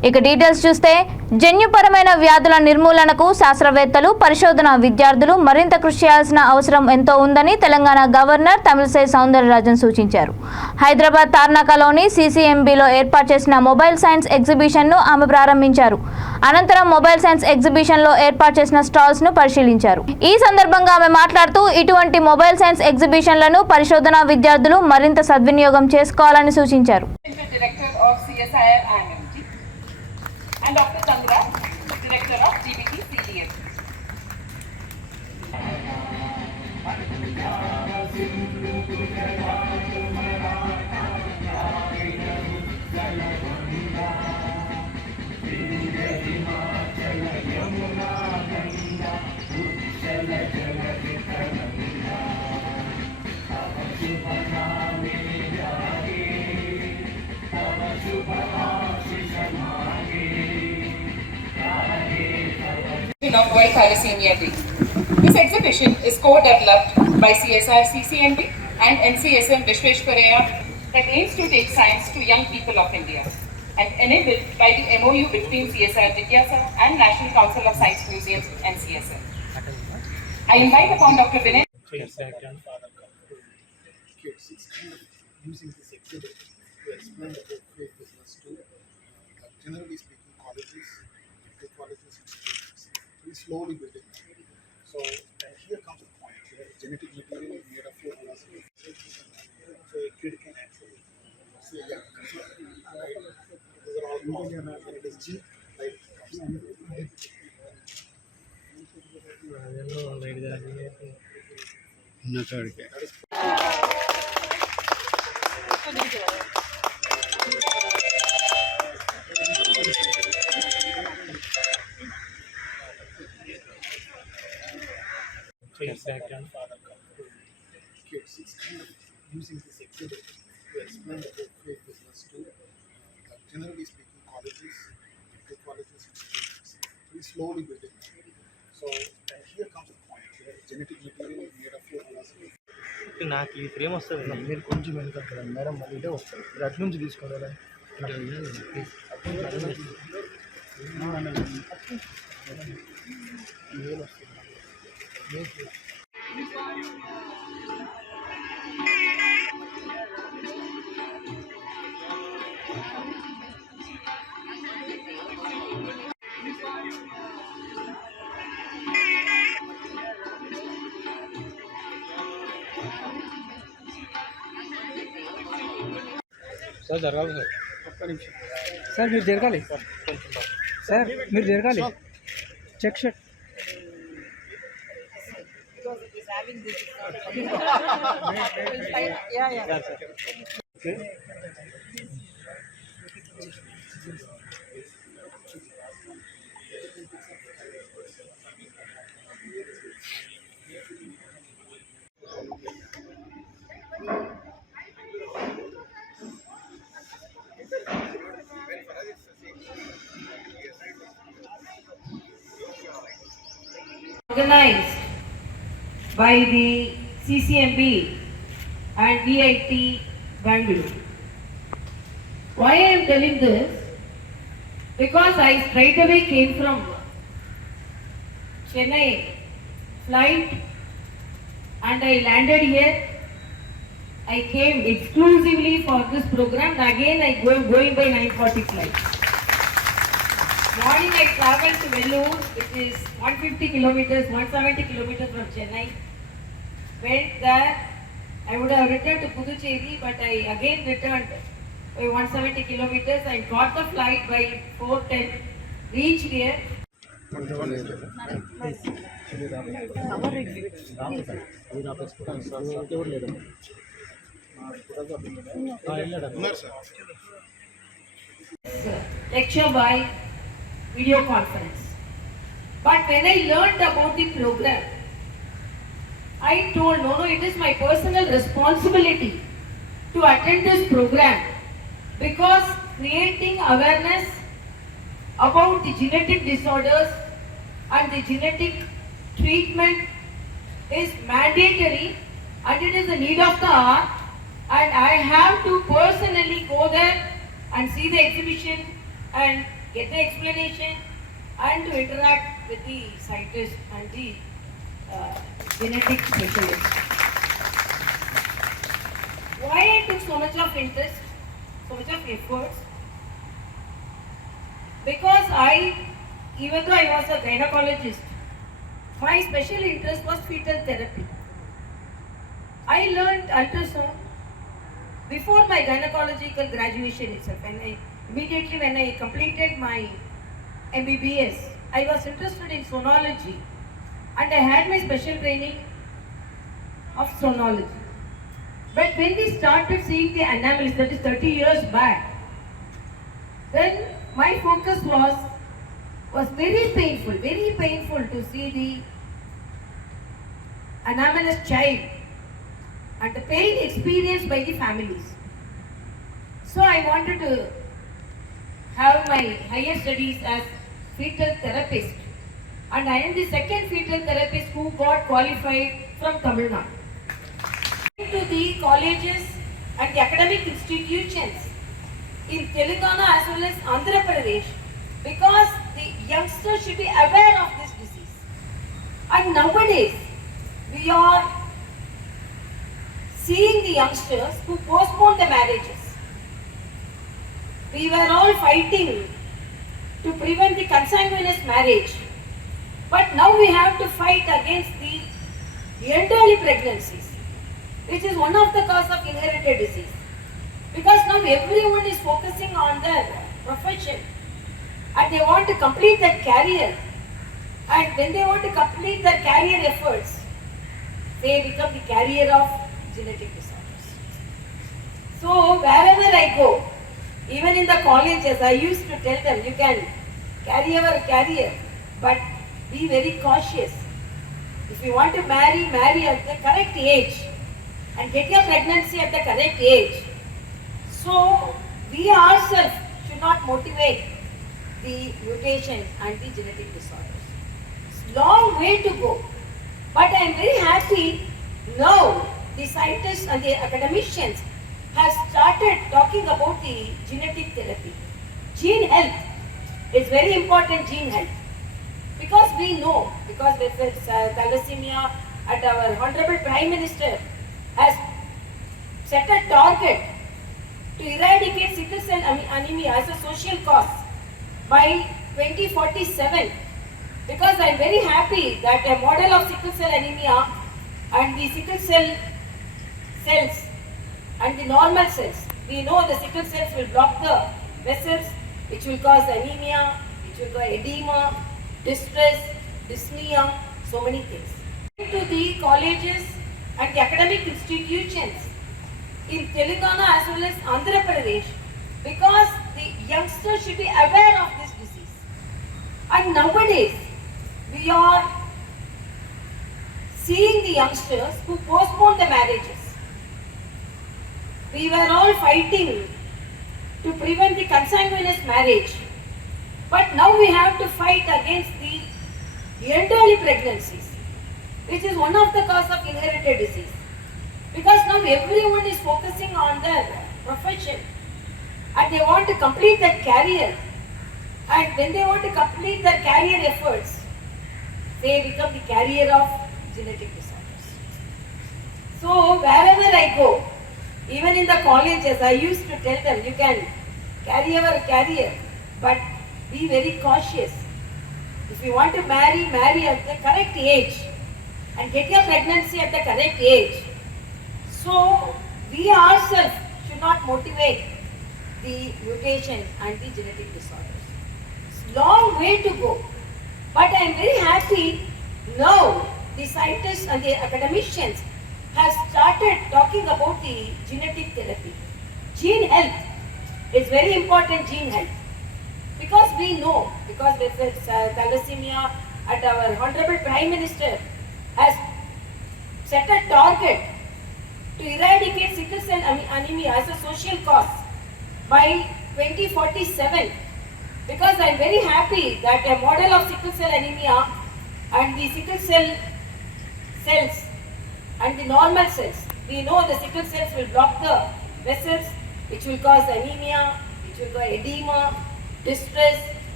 ఇక డీటెయిల్స్ చూస్తే జన్యుపరమైన వ్యాధుల నిర్మూలనకు శాస్త్రవేత్తలు పరిశోధన విద్యార్థులు మరింత కృషి చేయాల్సిన అవసరం ఎంతో ఉందని తెలంగాణ గవర్నర్ తమిళిసై సౌందరరాజన్ సూచించారు. హైదరాబాద్ తార్నాకలోని CCMBలో ఏర్పాటు చేసిన మొబైల్ సైన్స్ ఎగ్జిబిషన్ను ఆమె ప్రారంభించారు. అనంతరం మొబైల్ సైన్స్ ఎగ్జిబిషన్లో ఏర్పాటు చేసిన స్టాల్స్ను పరిశీలించారు. ఈ సందర్భంగా ఆమె మాట్లాడుతూ ఇటువంటి మొబైల్ సైన్స్ ఎగ్జిబిషన్లను పరిశోధన విద్యార్థులు మరింత సద్వినియోగం చేసుకోవాలని సూచించారు. And Dr. Chandra, Director of GBT CDS. Of World Thalassemia Day. This exhibition is co-developed by CSR CCMB and NCSM Vishweshwaraya that aims to take science to young people of India and enabled by the MOU between CSR Jigyasa and National Council of Science Museums and CSM. I invite upon Dr. Vinay. Using this exhibit to explain the faith business to generally speaking colleges, colleges and students. We slowly building. So here comes the point where genetic material is made of your so a kid can actually say yeah. Right. These are all possible. And it is G right. Kids, it's kind of using this exhibit to explain the faith business to generally speaking colleges, colleges and students. We slowly building. So here comes the point where genetic material is made of your నాకు ఈ frame వస్తుంది మీరు కొంచెం వెనుక madam మళ్ళీ ఇదే వస్తుంది మీరు అటు నుంచి తీసుకోవాలి సార్ జరగాలి సార్ ఒక్క నిమిషం సార్ మీరు జరగాలి సార్ మీరు జరగాలి check shirt Organized by the CCMB and VIT Bangalore. Why I am telling this? Because I straight away came from Chennai flight and I landed here. I came exclusively for this program. Again I going by 9:40 flight. Morning I traveled to Vellore, which is 150 kilometers, 170 kilometers from Chennai. Went there. I would have returned to Puducherry, but I again returned by 170 kilometers. I got the flight by 4:10. Reached here. Lecture by video conference. But when I learned about the program, I told no, it is my personal responsibility to attend this program because creating awareness about the genetic disorders and the genetic treatment is mandatory and it is the need of the hour, and I have to personally go there and see the exhibition and get the explanation and to interact with the scientists and the genetic specialists. Why I took so much of interest, so much of efforts? Because even though I was a gynecologist, my special interest was fetal therapy. I learned ultrasound before my gynecological graduation itself. Immediately when I completed my MBBS, I was interested in sonology and I had my special training of sonology. But when we started seeing the anomalies, that is 30 years back, then my focus was very painful to see the anomalous child and the pain experienced by the families. So I wanted to have my higher studies as fetal therapist, and I am the second fetal therapist who got qualified from Tamil Nadu. To the colleges and the academic institutions in Telangana as well as Andhra Pradesh, because the youngsters should be aware of this disease. And nowadays, we are seeing the youngsters who postpone the marriages. We were all fighting to prevent the consanguineous marriage, but now we have to fight against the early pregnancies, which is one of the causes of inherited disease. Because now everyone is focusing on their profession and they want to complete their career. And when they want to complete their career efforts, they become the carrier of genetic disorders. So wherever I go, even in the colleges, I used to tell them, you can carry your career, but be very cautious. If you want to marry at the correct age and get your pregnancy at the correct age. So we ourselves should not motivate the mutation and the genetic disorders. It's a long way to go. But I am very happy now the scientists and the academicians have started talking about the genetic therapy. Gene health is very important, gene health. Because we know, because with thalassemia and our Honorable Prime Minister has set a target to eradicate sickle cell anemia as a social cause by 2047. Because I am very happy that a model of sickle cell anemia and the sickle cell cells and the normal cells, we know the sickle cells will block the vessels, which will cause anemia, which will cause edema, distress, dyspnea, so many things. To the colleges and the academic institutions in Telangana as well as Andhra Pradesh, because the youngsters should be aware of this disease. And nowadays, we are seeing the youngsters who postpone the marriages. We were all fighting to prevent the consanguineous marriage. But now we have to fight against the early pregnancies, which is one of the causes of inherited disease. Because now everyone is focusing on their profession and they want to complete their career. And when they want to complete their career efforts, they become the carrier of genetic disorders. So wherever I go, even in the colleges, I used to tell them, you can carry your career, but be very cautious. If you want to marry at the correct age and get your pregnancy at the correct age. So we ourselves should not motivate the mutation and the genetic disorders. It's a long way to go. But I am very happy now the scientists and the academicians have started talking about the genetic therapy. Gene health is very important, gene health. Because we know, because with thalassemia and our Honorable Prime Minister has set a target to eradicate sickle cell anemia as a social cause by 2047. Because I am very happy that a model of sickle cell anemia and the sickle cell cells and the normal cells, we know the sickle cells will block the vessels, which will cause anemia, which will cause edema, distress,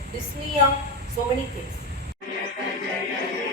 dyspnea, so many things.